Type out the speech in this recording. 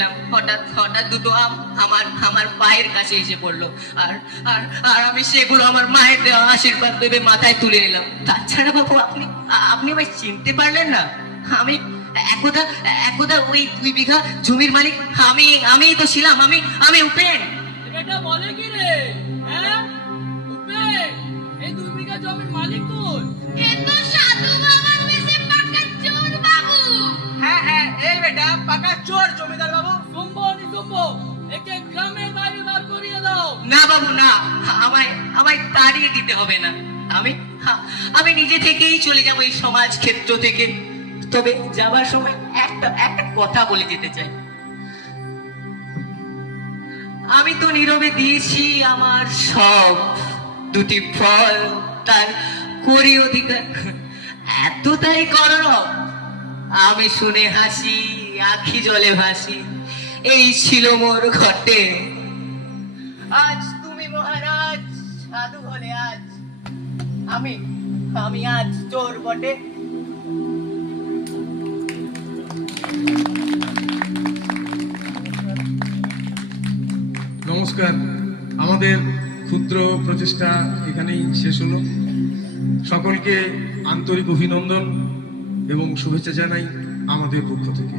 যাচ্ছিলাম, হঠাৎ হঠাৎ দুটো আম আমার আমার পায়ের কাছে এসে পড়লো। আর আর আর আমি সেগুলো আমার মায়ের দেওয়া আশীর্বাদ ভেবে মাথায় তুলে নিলাম। তাছাড়া বাবু, আপনি আপনি আমায় চিনতে পারলেন না? আমি একদা একদা ওই 2 বিঘা জমির মালিক আমিই তো ছিলাম। আমি উপেন। এটা বলে কি রে? হ্যাঁ, উপেন, এই 2 বিঘা জমির মালিক তুই? এ তো সাধু বাবার বেশে পাকা চোর বাবু। হ্যাঁ হ্যাঁ, এই বেটা পাকা চোর জমিদার বাবু। শুনবো নিশুনবো, একে গ্রামের বাইরে বার করিয়ে দাও। না বাবু না, আমায় তাড়িয়ে দিতে হবে না। আমি নিজে থেকেই চলে যাব এই সমাজ ক্ষেত্র থেকে। তবে যাবার সময় একটা একটা কথা বলে যেতে চাই। আমি তো নীরবে দিয়েছি আমার সব, 2টি ফল তার করি অধিকার। এত তাই করো, আমি শুনে হাসি, আখি জলে ভাসি। এই ছিল মোর ঘটে। আজ তুমি মহারাজ সাধু হলে, আজ আমি আজ চোর বটে। নমস্কার। আমাদের ক্ষুদ্র প্রচেষ্টা এখানেই শেষ হলো। সকলকে আন্তরিক অভিনন্দন এবং শুভেচ্ছা জানাই আমাদের পক্ষ থেকে।